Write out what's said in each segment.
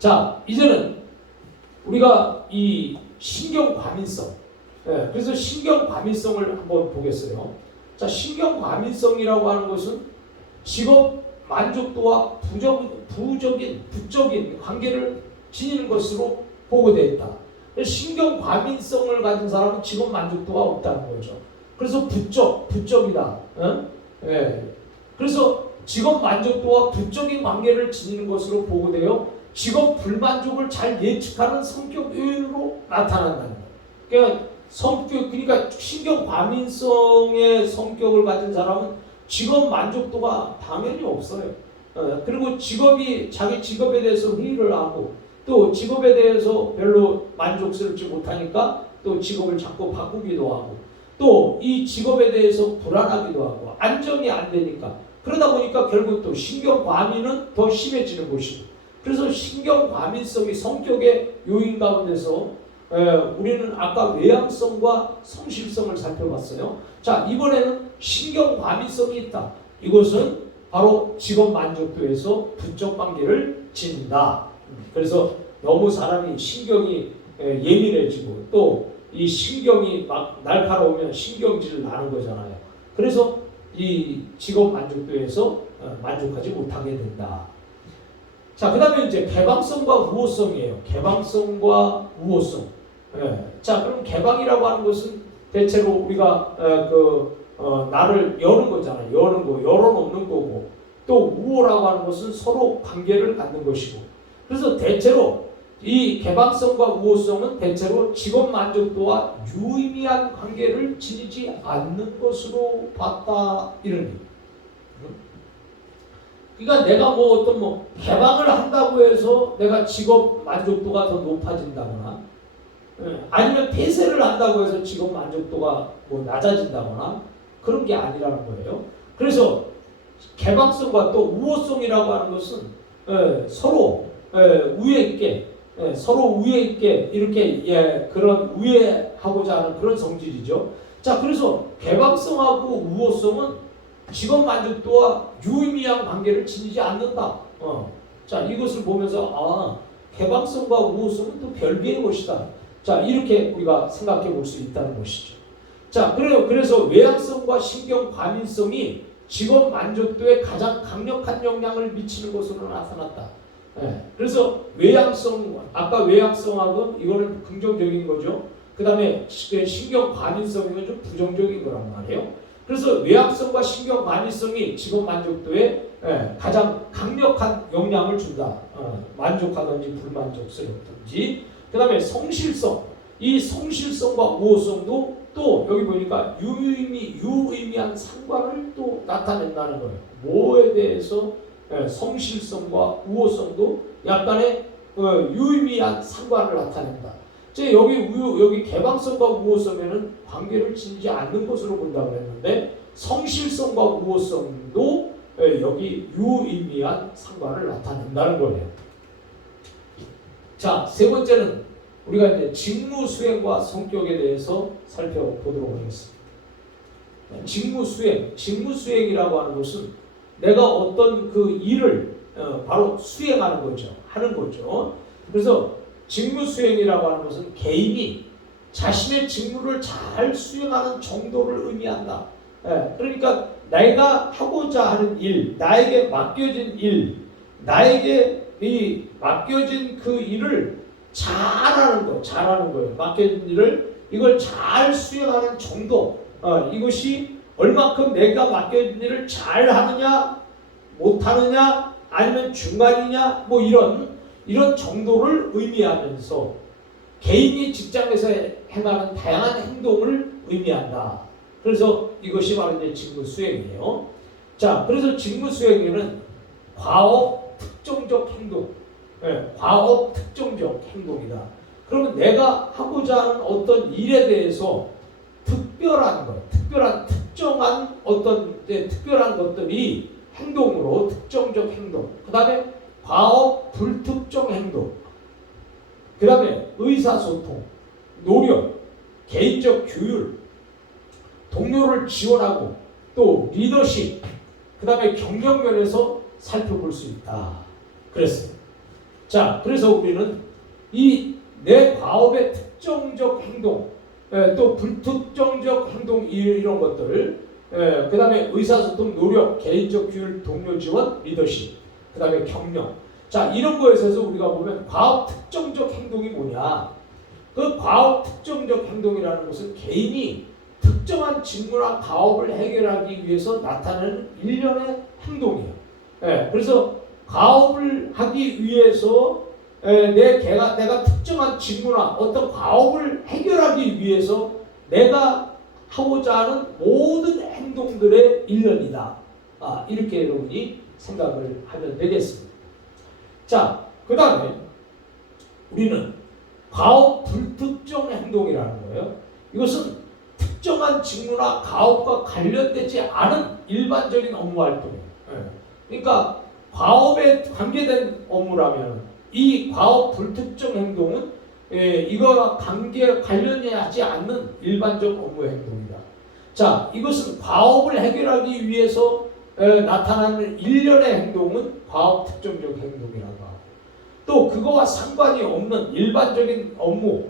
자, 이제는 우리가 이 신경 과민성, 그래서 신경 과민성을 한번 보겠어요. 자, 신경 과민성이라고 하는 것은 직업 만족도와 부적인 관계를 지니는 것으로 보고되어 있다. 신경 과민성을 가진 사람은 직업 만족도가 없다는 거죠. 그래서 부적이다. 그래서 직업 만족도와 부적인 관계를 지니는 것으로 보고되어 직업 불만족을 잘 예측하는 성격 요인으로 나타난다는 거예요. 그러니까 신경 과민성의 성격을 가진 사람은 직업 만족도가 당연히 없어요. 그리고 자기 직업에 대해서 회의를 하고 또 직업에 대해서 별로 만족스럽지 못하니까 또 직업을 자꾸 바꾸기도 하고 또 이 직업에 대해서 불안하기도 하고 안정이 안 되니까 그러다 보니까 결국 또 신경 과민은 더 심해지는 것이고 그래서 신경 과민성이 성격의 요인 가운데서 우리는 아까 외향성과 성실성을 살펴봤어요. 자, 이번에는 신경 과민성이 있다. 이것은 바로 직업 만족도에서 부적 관계를 지닌다. 그래서 너무 사람이 신경이 예민해지고 또 이 신경이 막 날카로우면 신경질을 나는 거잖아요. 그래서 이 직업 만족도에서 만족하지 못하게 된다. 자, 그 다음에 이제 개방성과 우호성이에요. 개방성과 우호성. 자, 그럼 개방이라고 하는 것은 대체로 우리가 나를 여는 거잖아요. 여는 거, 열어놓는 거고 또 우호라고 하는 것은 서로 관계를 갖는 것이고 그래서 대체로 이 개방성과 우호성은 대체로 직업 만족도와 유의미한 관계를 지니지 않는 것으로 봤다 이런 얘기. 그러니까 내가 개방을 한다고 해서 내가 직업 만족도가 더 높아진다거나 아니면 폐쇄를 한다고 해서 직업 만족도가 낮아진다거나 그런 게 아니라는 거예요. 그래서 개방성과 또 우호성이라고 하는 것은 서로 우애 있게 이렇게 그런 우애하고자 하는 그런 성질이죠. 자, 그래서 개방성하고 우호성은 직업 만족도와 유의미한 관계를 지니지 않는다. 자, 이것을 보면서 개방성과 우호성은 또 별개의 것이다. 자, 이렇게 우리가 생각해 볼 수 있다는 것이죠. 자, 그래서 외향성과 신경 과민성이 직업 만족도에 가장 강력한 영향을 미치는 것으로 나타났다. 그래서 아까 외향성하고 이거는 긍정적인 거죠. 그 다음에 신경 과민성은 좀 부정적인 거란 말이에요. 그래서 외향성과 신경 과민성이 직업 만족도에 가장 강력한 영향을 준다. 만족하든지 불만족스럽든지. 그 다음에 성실성. 이 성실성과 우호성도 또 여기 보니까 유의미한 상관을 또 나타낸다는 거예요. 뭐에 대해서 성실성과 우호성도 약간의 유의미한 상관을 나타낸다. 여기 개방성과 우호성에는 관계를 지니지 않는 것으로 본다고 했는데 성실성과 우호성도 여기 유의미한 상관을 나타낸다는 거예요. 자, 세 번째는 우리가 이제 직무 수행과 성격에 대해서 살펴보도록 하겠습니다. 직무 수행이라고 하는 것은 내가 어떤 그 일을 바로 수행하는 거죠. 하는 거죠. 그래서 직무 수행이라고 하는 것은 개인이 자신의 직무를 잘 수행하는 정도를 의미한다. 그러니까 내가 하고자 하는 일, 나에게 맡겨진 일, 나에게 이 맡겨진 그 일을 잘하는 거예요. 맡겨진 일을 이걸 잘 수행하는 정도, 이것이 얼마큼 내가 맡겨진 일을 잘하느냐, 못하느냐, 아니면 중간이냐, 이런 정도를 의미하면서 개인이 직장에서 행하는 다양한 행동을 의미한다. 그래서 이것이 바로 이제 직무 수행이에요. 자, 그래서 직무 수행에는 과업 특정적 행동, 과업 특정적 행동이다. 그러면 내가 하고자 하는 어떤 일에 대해서 특별한 것들이 행동으로 특정적 행동, 그 다음에 과업 불특정 행동, 그 다음에 의사소통, 노력, 개인적 규율, 동료를 지원하고 또 리더십, 그 다음에 경영 면에서 살펴볼 수 있다. 그랬어요. 자, 그래서 우리는 이 내 과업의 특정적 행동, 또 불특정적 행동 이런 것들, 그 다음에 의사소통, 노력, 개인적 규율, 동료 지원, 리더십, 그 다음에 격려. 자, 이런 거에 있어서 우리가 보면 과업 특정적 행동이 뭐냐? 그 과업 특정적 행동이라는 것은 개인이 특정한 직무나 가업을 해결하기 위해서 나타내는 일련의 행동이에요. 그래서 가업을 하기 위해서 내가 특정한 직무나 어떤 과업을 해결하기 위해서 내가 하고자 하는 모든 행동들의 일련이다. 이렇게 여러분이 생각을 하면 되겠습니다. 자, 그 다음에 우리는 과업 불특정 행동이라는 거예요. 이것은 특정한 직무나 가업과 관련되지 않은 일반적인 업무 활동이에요. 그러니까 과업에 관계된 업무라면 이 과업 불특정 행동은 이거와 관련이 하지 않는 일반적 업무 행동이다. 자, 이것은 과업을 해결하기 위해서 나타나는 일련의 행동은 과업 특정적 행동이라고 하고, 또 그거와 상관이 없는 일반적인 업무,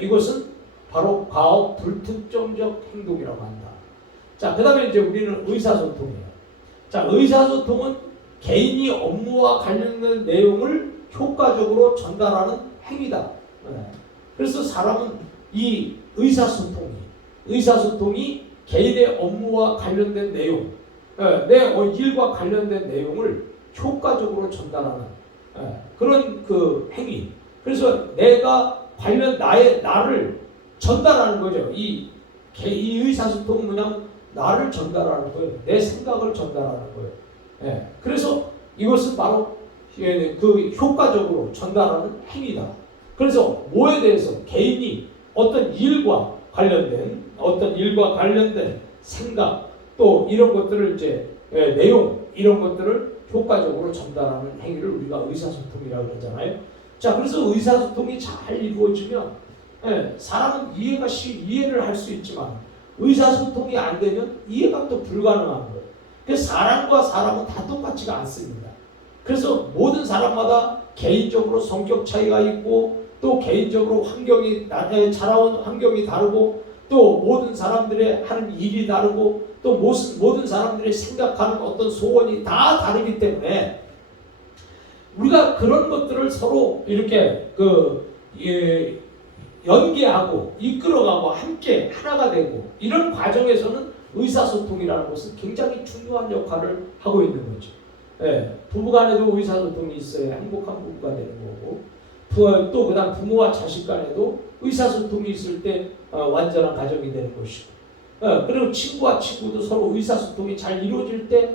이것은 바로 과업 불특정적 행동이라고 한다. 자, 그 다음에 이제 우리는 의사소통이에요. 자, 의사소통은 개인이 업무와 관련된 내용을 효과적으로 전달하는 행위다. 그래서 사람은 이 의사소통이 개인의 업무와 관련된 내용, 내 일과 관련된 내용을 효과적으로 전달하는 그런 그 행위. 그래서 내가 나를 전달하는 거죠. 이 의사소통은 뭐냐면 나를 전달하는 거예요. 내 생각을 전달하는 거예요. 그래서 이것은 바로 그 효과적으로 전달하는 행위다. 그래서 뭐에 대해서 개인이 어떤 일과 관련된 생각, 또 이런 것들을 이제 내용 이런 것들을 효과적으로 전달하는 행위를 우리가 의사소통이라고 그러잖아요. 자, 그래서 의사소통이 잘 이루어지면 사람은 이해를 할 수 있지만 의사소통이 안 되면 이해가 또 불가능한 거예요. 그래서 사람과 사람은 다 똑같지가 않습니다. 그래서 모든 사람마다 개인적으로 성격 차이가 있고, 또 개인적으로 자라온 환경이 다르고, 또 모든 사람들의 하는 일이 다르고, 또 모든 사람들이 생각하는 어떤 소원이 다 다르기 때문에 우리가 그런 것들을 서로 이렇게 연계하고 이끌어가고 함께 하나가 되고, 이런 과정에서는 의사소통이라는 것은 굉장히 중요한 역할을 하고 있는 거죠. 부부간에도 의사소통이 있어야 행복한 부부가 되는 거고, 또 그다음 부모와 자식 간에도 의사소통이 있을 때 완전한 가정이 되는 것이고, 그리고 친구와 친구도 서로 의사소통이 잘 이루어질 때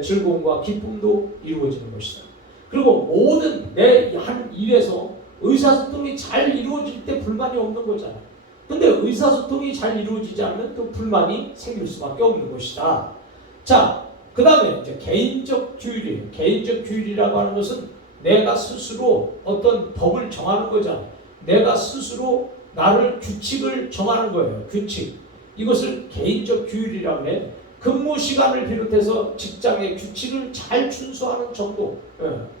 즐거움과 기쁨도 이루어지는 것이다. 그리고 모든 내 한 일에서 의사소통이 잘 이루어질 때 불만이 없는 거잖아요. 근데 의사소통이 잘 이루어지지 않으면 또 불만이 생길 수밖에 없는 것이다. 자, 그 다음에 이제 개인적 규율이에요. 개인적 규율이라고 하는 것은 내가 스스로 어떤 법을 정하는 거잖아요. 내가 스스로 규칙을 정하는 거예요. 규칙. 이것을 개인적 규율이라고 해. 근무 시간을 비롯해서 직장의 규칙을 잘 준수하는 정도.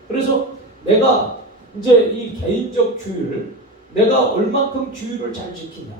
그래서 내가 이제 이 개인적 규율, 내가 얼만큼 규율을 잘 지키냐,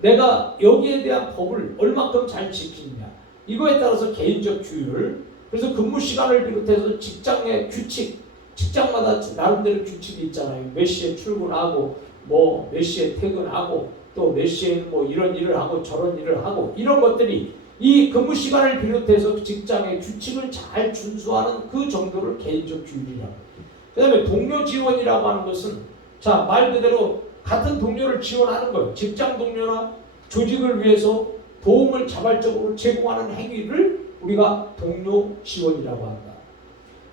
내가 여기에 대한 법을 얼만큼 잘 지키냐, 이거에 따라서 개인적 규율. 그래서 근무 시간을 비롯해서 직장의 규칙, 직장마다 나름대로 규칙이 있잖아요. 몇 시에 출근하고, 뭐 몇 시에 퇴근하고, 또 몇 시에 뭐 이런 일을 하고 저런 일을 하고, 이런 것들이 이 근무 시간을 비롯해서 직장의 규칙을 잘 준수하는 그 정도를 개인적 규율이라고. 그 다음에 동료 지원이라고 하는 것은, 자, 말 그대로 같은 동료를 지원하는 거예요. 직장 동료나 조직을 위해서 도움을 자발적으로 제공하는 행위를 우리가 동료 지원이라고 한다.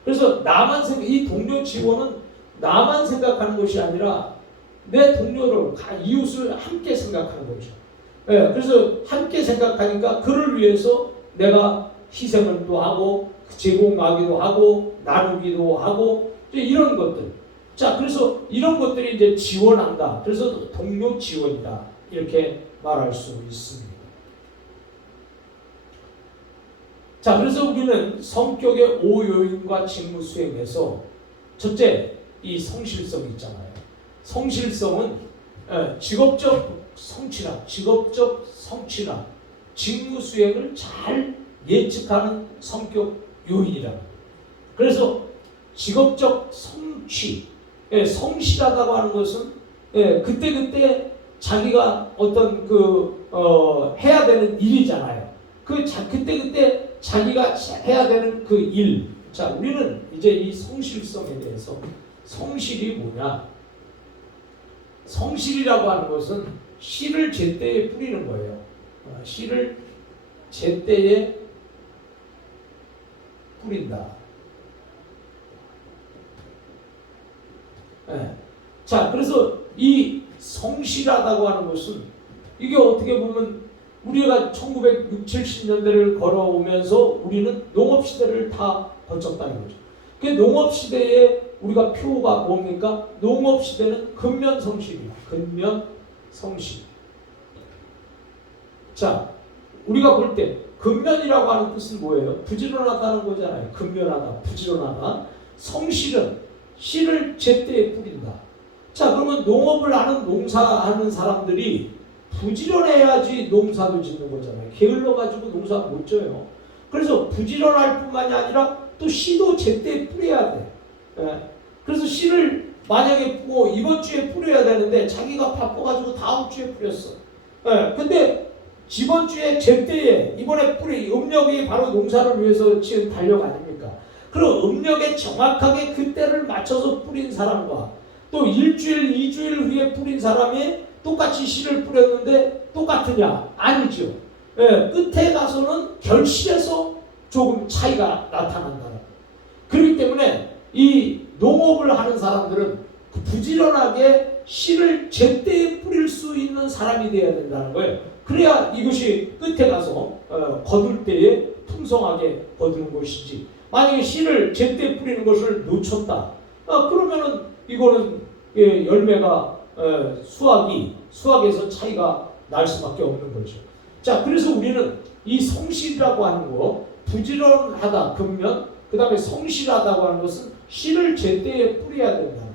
그래서 이 동료 지원은 나만 생각하는 것이 아니라 내 동료를, 이웃을 함께 생각하는 거죠. 그래서 함께 생각하니까 그를 위해서 내가 희생을 또 하고 제공하기도 하고 나누기도 하고 이런 것들. 자, 그래서 이런 것들이 이제 지원한다. 그래서 동료 지원이다. 이렇게 말할 수 있습니다. 자, 그래서 우리는 성격의 5요인과 직무 수행에서 첫째, 이 성실성 있잖아요. 성실성은 직업적 성취라, 직무 수행을 잘 예측하는 성격 요인이라. 그래서 직업적 성취, 성실하다고 하는 것은 그때 자기가 어떤 해야 되는 일이잖아요. 그때 자기가 해야 되는 그 일. 자, 우리는 이제 이 성실성에 대해서, 성실이 뭐냐? 성실이라고 하는 것은 씨를 제때에 뿌리는 거예요. 씨를 제때에 뿌린다. 자, 그래서 이 성실하다고 하는 것은 이게 어떻게 보면 우리가 1960, 70년대를 걸어오면서 우리는 농업시대를 다 거쳤다는 거죠. 그 농업시대에 우리가 표가 뭡니까? 농업시대는 근면성실이야. 근면성실. 자, 우리가 볼 때 근면이라고 하는 뜻은 뭐예요? 부지런하다는 거잖아요. 근면하다, 부지런하다. 성실은 씨를 제때에 뿌린다. 자, 그러면 농업을 하는, 농사하는 사람들이 부지런해야지 농사도 짓는 거잖아요. 게을러가지고 농사 못 져요. 그래서 부지런할 뿐만이 아니라 또 씨도 제때 뿌려야 돼. 그래서 씨를 만약에 뿌고 이번 주에 뿌려야 되는데 자기가 바빠가지고 다음 주에 뿌렸어. 근데 이번 주에 제때에 이번에 음력이 바로 농사를 위해서 지은 달력 아닙니까? 그럼 음력에 정확하게 그때를 맞춰서 뿌린 사람과 또 일주일, 2주일 후에 뿌린 사람이 똑같이 씨를 뿌렸는데 똑같으냐? 아니죠. 끝에 가서는 결실에서 조금 차이가 나타난다. 그렇기 때문에 이 농업을 하는 사람들은 부지런하게 씨를 제때에 뿌릴 수 있는 사람이 되어야 된다는 거예요. 그래야 이것이 끝에 가서 거둘 때에 풍성하게 거두는 것이지. 만약에 씨를 제때 뿌리는 것을 놓쳤다. 그러면은 이거는 열매가 수확에서 차이가 날 수밖에 없는 거죠. 자, 그래서 우리는 이 성실이라고 하는 거, 부지런하다, 근면, 그 다음에 성실하다고 하는 것은 씨를 제때에 뿌려야 된다는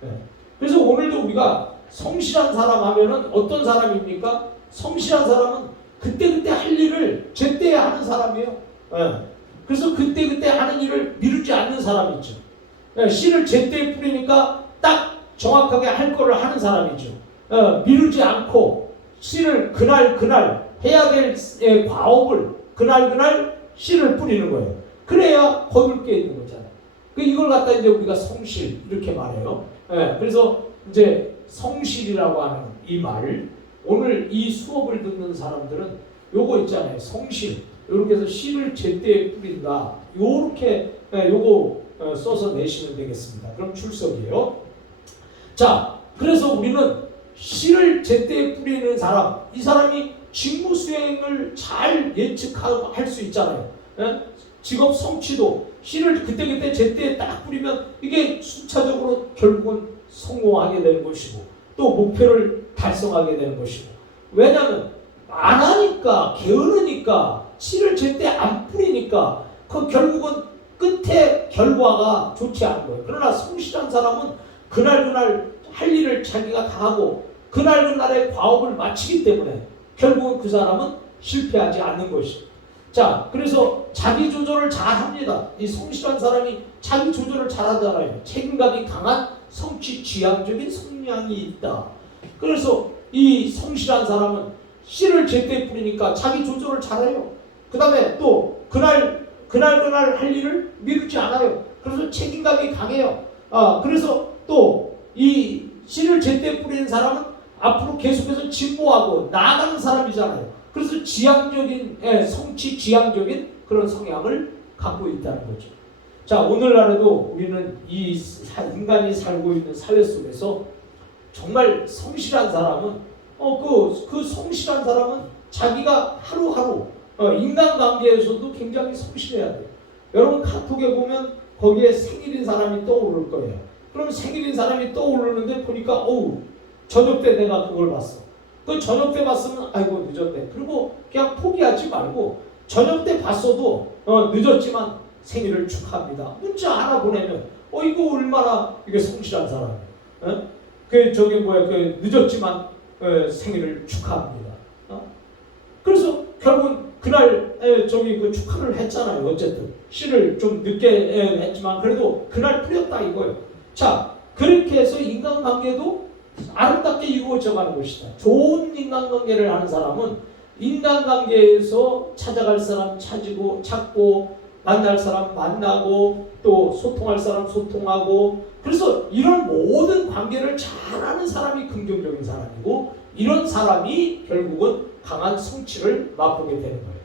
거예요. 그래서 오늘도 우리가 성실한 사람 하면은 어떤 사람입니까? 성실한 사람은 그때 할 일을 제때에 하는 사람이에요. 그래서 그때 하는 일을 미루지 않는 사람이죠. 씨를 제때에 뿌리니까 딱 정확하게 할 거를 하는 사람이죠. 미루지 않고 씨를 그날 해야 될 과업을 그날 씨를 뿌리는 거예요. 그래야 거둘 게 있는 거잖아요. 이걸 갖다 이제 우리가 성실 이렇게 말해요. 그래서 이제 성실이라고 하는 이 말, 오늘 이 수업을 듣는 사람들은 요거 있잖아요. 성실. 이렇게 해서 씨를 제때에 뿌린다. 요렇게 요거 써서 내시면 되겠습니다. 그럼 출석이에요. 자, 그래서 우리는 씨를 제때에 뿌리는 사람, 이 사람이 직무 수행을 잘 예측할 수 있잖아요. 직업 성취도 씨를 그때 제때에 딱 뿌리면 이게 순차적으로 결국은 성공하게 되는 것이고 또 목표를 달성하게 되는 것이고, 왜냐하면 안 하니까, 게으르니까, 씨를 제때 안 뿌리니까 그 결국은 끝에 결과가 좋지 않은 거예요. 그러나 성실한 사람은 그날 할 일을 자기가 다 하고 그날의 과업을 마치기 때문에 결국은 그 사람은 실패하지 않는 것이죠. 자, 그래서 자기 조절을 잘 합니다. 이 성실한 사람이 자기 조절을 잘 하잖아요. 책임감이 강한 성취 지향적인 성향이 있다. 그래서 이 성실한 사람은 씨를 제때 뿌리니까 자기 조절을 잘해요. 그 다음에 또 그날 할 일을 미루지 않아요. 그래서 책임감이 강해요. 그래서 또 이 씨를 제때 뿌리는 사람은 앞으로 계속해서 진보하고 나아가는 사람이잖아요. 그래서 지향적인, 성취 지향적인 그런 성향을 갖고 있다는 거죠. 자, 오늘날에도 우리는 이 인간이 살고 있는 사회 속에서 정말 성실한 사람은 그 성실한 사람은 자기가 하루하루 인간관계에서도 굉장히 성실해야 돼요. 여러분 카톡에 보면 거기에 생일인 사람이 떠오를 거예요. 그럼 생일인 사람이 떠오르는데 보니까 저녁 때 내가 그걸 봤어. 그 저녁 때 봤으면 아이고 늦었네. 그리고 그냥 포기하지 말고 저녁 때 봤어도 늦었지만 생일을 축하합니다. 문자 하나 보내면 이거 얼마나 이게 성실한 사람이에요. 그 저기 뭐야 그 늦었지만 생일을 축하합니다. 그래서 결국은 그날 저기 그 축하를 했잖아요. 어쨌든 씨를 좀 늦게 했지만 그래도 그날 풀렸다 이거예요. 자, 그렇게 해서 인간관계도 아름답게 이루어져가는 것이다. 좋은 인간관계를 하는 사람은 인간관계에서 찾아갈 사람 찾고 만날 사람 만나고 또 소통할 사람 소통하고, 그래서 이런 모든 관계를 잘하는 사람이 긍정적인 사람이고, 이런 사람이 결국은 강한 성취를 맛보게 되는 거예요.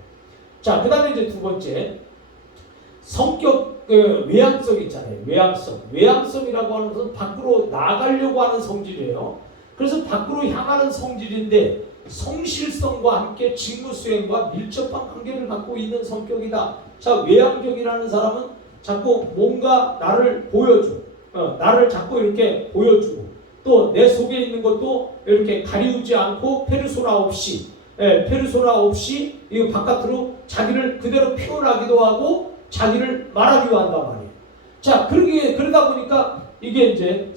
자, 그 다음에 이제 두 번째, 성격 외향성 있잖아요. 외향성이라고 하는 것은 밖으로 나가려고 하는 성질이에요. 그래서 밖으로 향하는 성질인데 성실성과 함께 직무 수행과 밀접한 관계를 갖고 있는 성격이다. 자, 외향적이라는 사람은 자꾸 뭔가 나를 보여줘. 나를 자꾸 이렇게 보여주고, 또 내 속에 있는 것도 이렇게 가리우지 않고 페르소나 없이 이거 바깥으로 자기를 그대로 표현하기도 하고 자기를 말하기도 한단 말이에요. 자, 그러다 보니까 이게 이제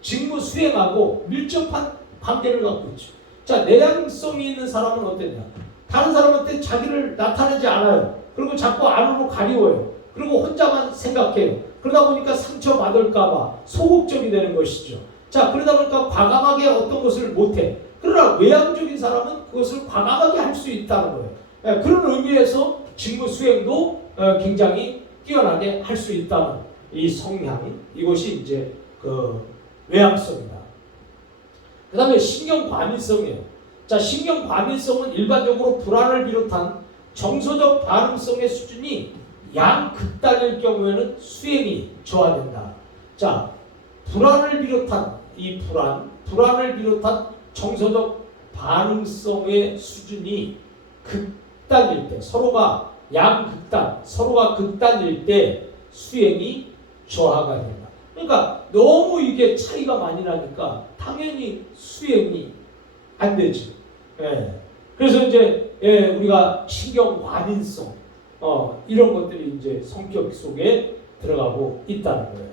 직무 수행하고 밀접한 관계를 갖고 있죠. 자, 내향성이 있는 사람은 어땠냐? 다른 사람한테 자기를 나타내지 않아요. 그리고 자꾸 안으로 가리워요. 그리고 혼자만 생각해요. 그러다 보니까 상처받을까봐 소극적이 되는 것이죠. 자, 그러다 보니까 과감하게 어떤 것을 못해. 그러나 외향적인 사람은 그것을 과감하게 할 수 있다는 거예요. 그런 의미에서 직무 수행도 굉장히 뛰어나게 할 수 있다는 이 성향, 이것이 이제 그 외향성이다. 그 다음에 신경과민성이에요. 자, 신경과민성은 일반적으로 불안을 비롯한 정서적 반응성의 수준이 양극단일 경우에는 수행이 저하된다. 자, 불안을 비롯한 정서적 반응성의 수준이 극단일 때, 서로가 극단일 때 수행이 저하가 된다. 그러니까 너무 이게 차이가 많이 나니까 당연히 수행이 안 되지. 그래서 이제 우리가 신경과민성 이런 것들이 이제 성격 속에 들어가고 있다는 거예요.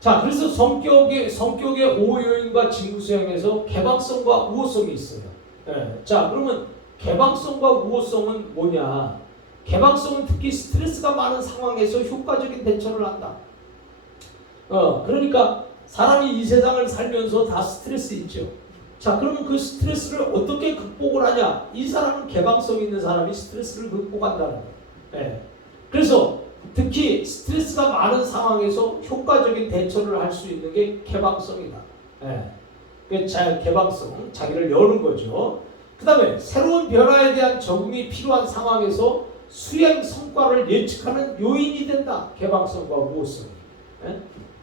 자, 그래서 성격의 오요인과 직무수행에서 개방성과 우호성이 있어요. 자, 그러면 개방성과 우호성은 뭐냐? 개방성은 특히 스트레스가 많은 상황에서 효과적인 대처를 한다. 그러니까 사람이 이 세상을 살면서 다 스트레스 있죠. 자, 그러면 그 스트레스를 어떻게 극복을 하냐? 이 사람은 개방성 있는 사람이 스트레스를 극복한다는 거예요. 그래서 특히 스트레스가 많은 상황에서 효과적인 대처를 할 수 있는 게 개방성이다. 개방성, 자기를 여는 거죠. 그 다음에 새로운 변화에 대한 적응이 필요한 상황에서 수행 성과를 예측하는 요인이 된다. 개방성과 우호성이.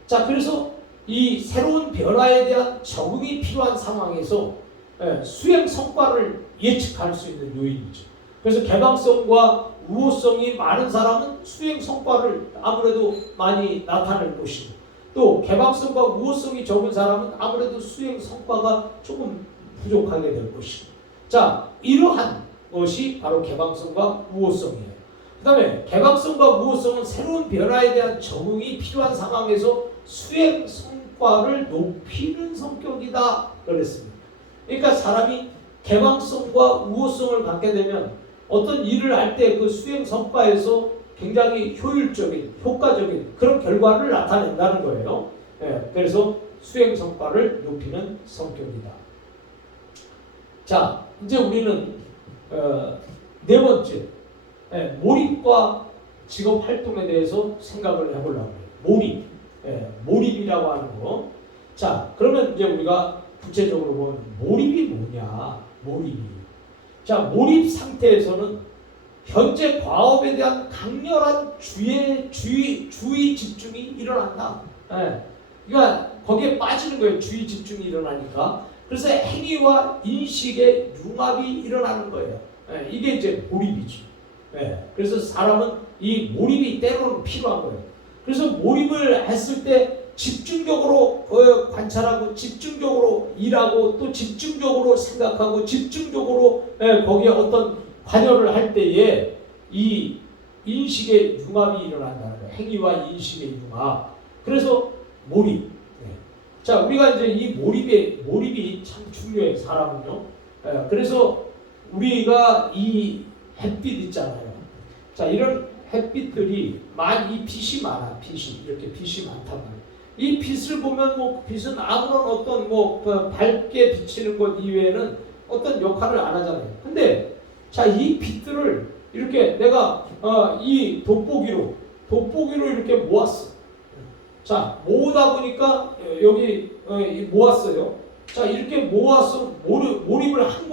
자, 그래서 이 새로운 변화에 대한 적응이 필요한 상황에서 수행 성과를 예측할 수 있는 요인이죠. 그래서 개방성과 우호성이 많은 사람은 수행 성과를 아무래도 많이 나타낼 것이고, 또 개방성과 우호성이 적은 사람은 아무래도 수행 성과가 조금 부족하게 될 것이고. 자, 이러한 것이 바로 개방성과 우호성이에요. 그 다음에 개방성과 우호성은 새로운 변화에 대한 적응이 필요한 상황에서 수행 성과를 높이는 성격이다 그랬습니다. 그러니까 사람이 개방성과 우호성을 갖게 되면 어떤 일을 할 때 그 수행 성과에서 굉장히 효율적인, 효과적인 그런 결과를 나타낸다는 거예요. 그래서 수행 성과를 높이는 성격이다. 자, 이제 우리는 네 번째, 몰입과 직업 활동에 대해서 생각을 해보려고 해요. 몰입이라고 하는 거. 자, 그러면 이제 우리가 구체적으로 보면 몰입이 뭐냐? 자, 몰입 상태에서는 현재 과업에 대한 강렬한 주의 집중이 일어난다. 그러니까 거기에 빠지는 거예요. 주의 집중이 일어나니까. 그래서 행위와 인식의 융합이 일어나는 거예요. 이게 이제 몰입이죠. 그래서 사람은 이 몰입이 때로는 필요한 거예요. 그래서 몰입을 했을 때 집중적으로 관찰하고 집중적으로 일하고 또 집중적으로 생각하고 집중적으로 거기에 어떤 관여를 할 때에 이 인식의 융합이 일어난다는 거예요. 행위와 인식의 융합. 그래서 몰입. 자, 우리가 이제 이 몰입이 참 중요해, 사람은요. 그래서 우리가 이 햇빛 있잖아요. 자, 이런 햇빛들이 이 빛이 많아, 이렇게 빛이 많단 말이에요. 이 빛을 보면 뭐 빛은 아무런 어떤 밝게 비치는 것 이외에는 어떤 역할을 안 하잖아요. 근데 자, 이 빛들을 이렇게 내가 이 돋보기로 이렇게 모았어. 자, 모으다 보니까 여기 모았어요. 자, 이렇게 모아서 몰입을 한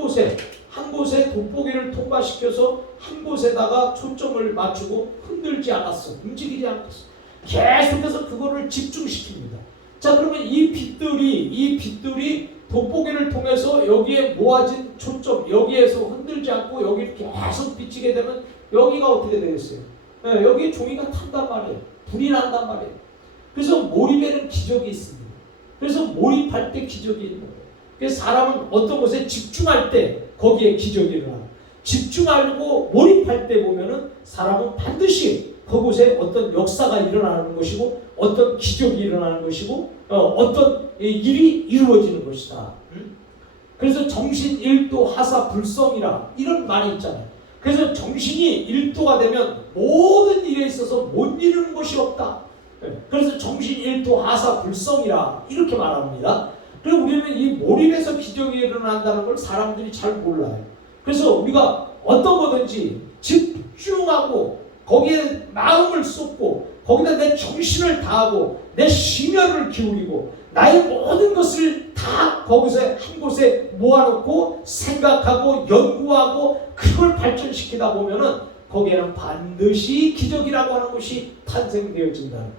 곳에 돋보기를 통과시켜서 한 곳에다가 초점을 맞추고 흔들지 않았어. 움직이지 않았어. 계속해서 그거를 집중시킵니다. 자, 그러면 이 빛들이 돋보기를 통해서 여기에 모아진 초점, 여기에서 흔들지 않고 여기 계속 비치게 되면 여기가 어떻게 되겠어요? 여기 종이가 탄단 말이에요. 불이 난단 말이에요. 그래서 몰입에는 기적이 있습니다. 그래서 몰입할 때 기적이 있는 거예요. 그래서 사람은 어떤 것에 집중할 때 거기에 기적이 일어나요. 집중하고 몰입할 때 보면은 사람은 반드시 그곳에 어떤 역사가 일어나는 것이고 어떤 기적이 일어나는 것이고 어떤 일이 이루어지는 것이다. 그래서 정신 일도 하사 불성이라 이런 말이 있잖아요. 그래서 정신이 일도가 되면 모든 일에 있어서 못 이루는 것이 없다. 그래서 정신 일도 하사 불성이라 이렇게 말합니다. 그리고 우리는 이 몰입에서 기적이 일어난다는 걸 사람들이 잘 몰라요. 그래서 우리가 어떤 거든지 집중하고 거기에 마음을 쏟고 거기다 내 정신을 다하고 내 심혈을 기울이고 나의 모든 것을 다 거기서 한 곳에 모아놓고 생각하고 연구하고 그걸 발전시키다 보면은 거기에는 반드시 기적이라고 하는 것이 탄생되어진다는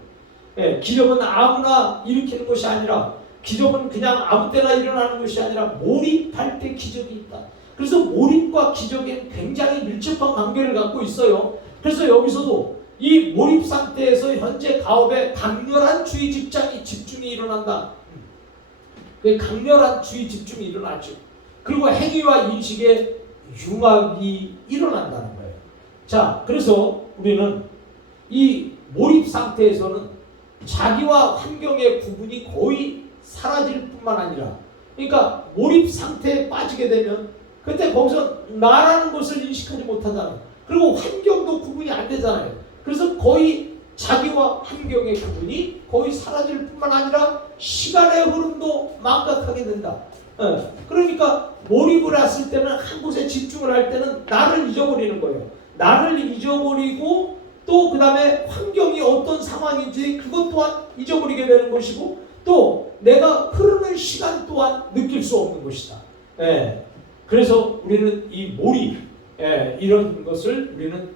거예요. 기적은 아무나 일으키는 것이 아니라 기적은 그냥 아무 때나 일어나는 것이 아니라 몰입할 때 기적이 있다. 그래서 몰입과 기적에 굉장히 밀접한 관계를 갖고 있어요. 그래서 여기서도 이 몰입 상태에서 현재 가업에 강렬한 주의 집중이 일어난다. 강렬한 주의 집중이 일어나죠. 그리고 행위와 인식의 융합이 일어난다는 거예요. 자, 그래서 우리는 이 몰입 상태에서는 자기와 환경의 구분이 거의 사라질 뿐만 아니라, 그러니까 몰입 상태에 빠지게 되면 그때 거기서 나라는 것을 인식하지 못하잖아요. 그리고 환경도 구분이 안 되잖아요. 그래서 거의 자기와 환경의 구분이 거의 사라질 뿐만 아니라 시간의 흐름도 망각하게 된다. 그러니까 몰입을 했을 때는 한 곳에 집중을 할 때는 나를 잊어버리는 거예요. 나를 잊어버리고 또 그 다음에 환경이 어떤 상황인지 그것 또한 잊어버리게 되는 것이고 또 내가 흐르는 시간 또한 느낄 수 없는 것이다. 그래서 우리는 이 몰입 이런 것을 우리는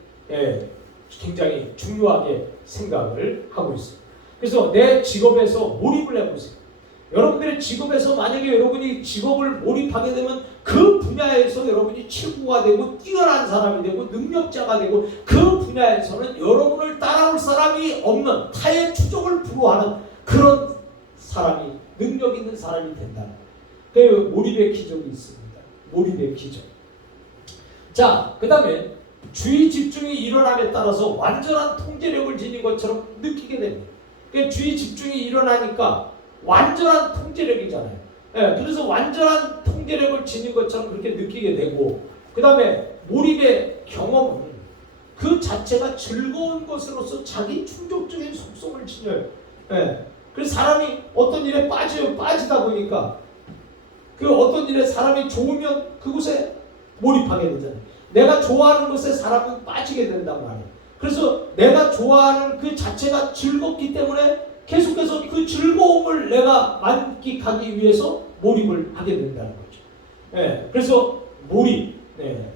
굉장히 중요하게 생각을 하고 있습니다. 그래서 내 직업에서 몰입을 해보세요. 여러분들의 직업에서 만약에 여러분이 직업을 몰입하게 되면 그 분야에서 여러분이 최고가 되고 뛰어난 사람이 되고 능력자가 되고 그 분야에서는 여러분을 따라올 사람이 없는 타의 추종을 불허하는 그런 사람이 능력 있는 사람이 된다. 그 몰입의 기적이 있습니다. 몰입의 기적. 자, 그 다음에 주의 집중이 일어남에 따라서 완전한 통제력을 지닌 것처럼 느끼게 됩니다. 그러니까 주의 집중이 일어나니까 완전한 통제력이잖아요. 그래서 완전한 통제력을 지닌 것처럼 그렇게 느끼게 되고 그 다음에 몰입의 경험은 그 자체가 즐거운 것으로서 자기 충족적인 속성을 지녀요. 그래서 사람이 어떤 일에 빠지다 보니까 그 어떤 일에 사람이 좋으면 그곳에 몰입하게 되잖아요. 내가 좋아하는 것에 사람은 빠지게 된단 말이에요. 그래서 내가 좋아하는 그 자체가 즐겁기 때문에 계속해서 그 즐거움을 내가 만끽하기 위해서 몰입을 하게 된다는 거죠. 그래서 몰입,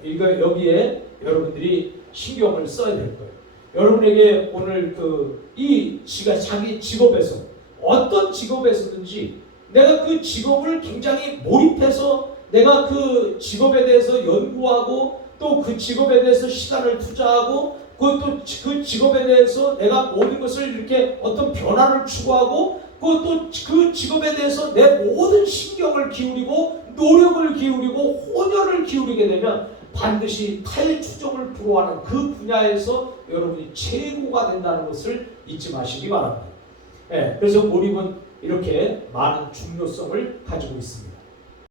이거 여기에 여러분들이 신경을 써야 될 거예요. 여러분에게 오늘 이 자기 직업에서 어떤 직업에서든지 내가 그 직업을 굉장히 몰입해서 내가 그 직업에 대해서 연구하고 또 그 직업에 대해서 시간을 투자하고 그것도 그 직업에 대해서 내가 모든 것을 이렇게 어떤 변화를 추구하고 그것도 그 직업에 대해서 내 모든 신경을 기울이고 노력을 기울이고 혼혈을 기울이게 되면 반드시 타의 추종을 불허하는 그 분야에서 여러분이 최고가 된다는 것을 잊지 마시기 바랍니다. 예, 그래서 몰입은 이렇게 많은 중요성을 가지고 있습니다.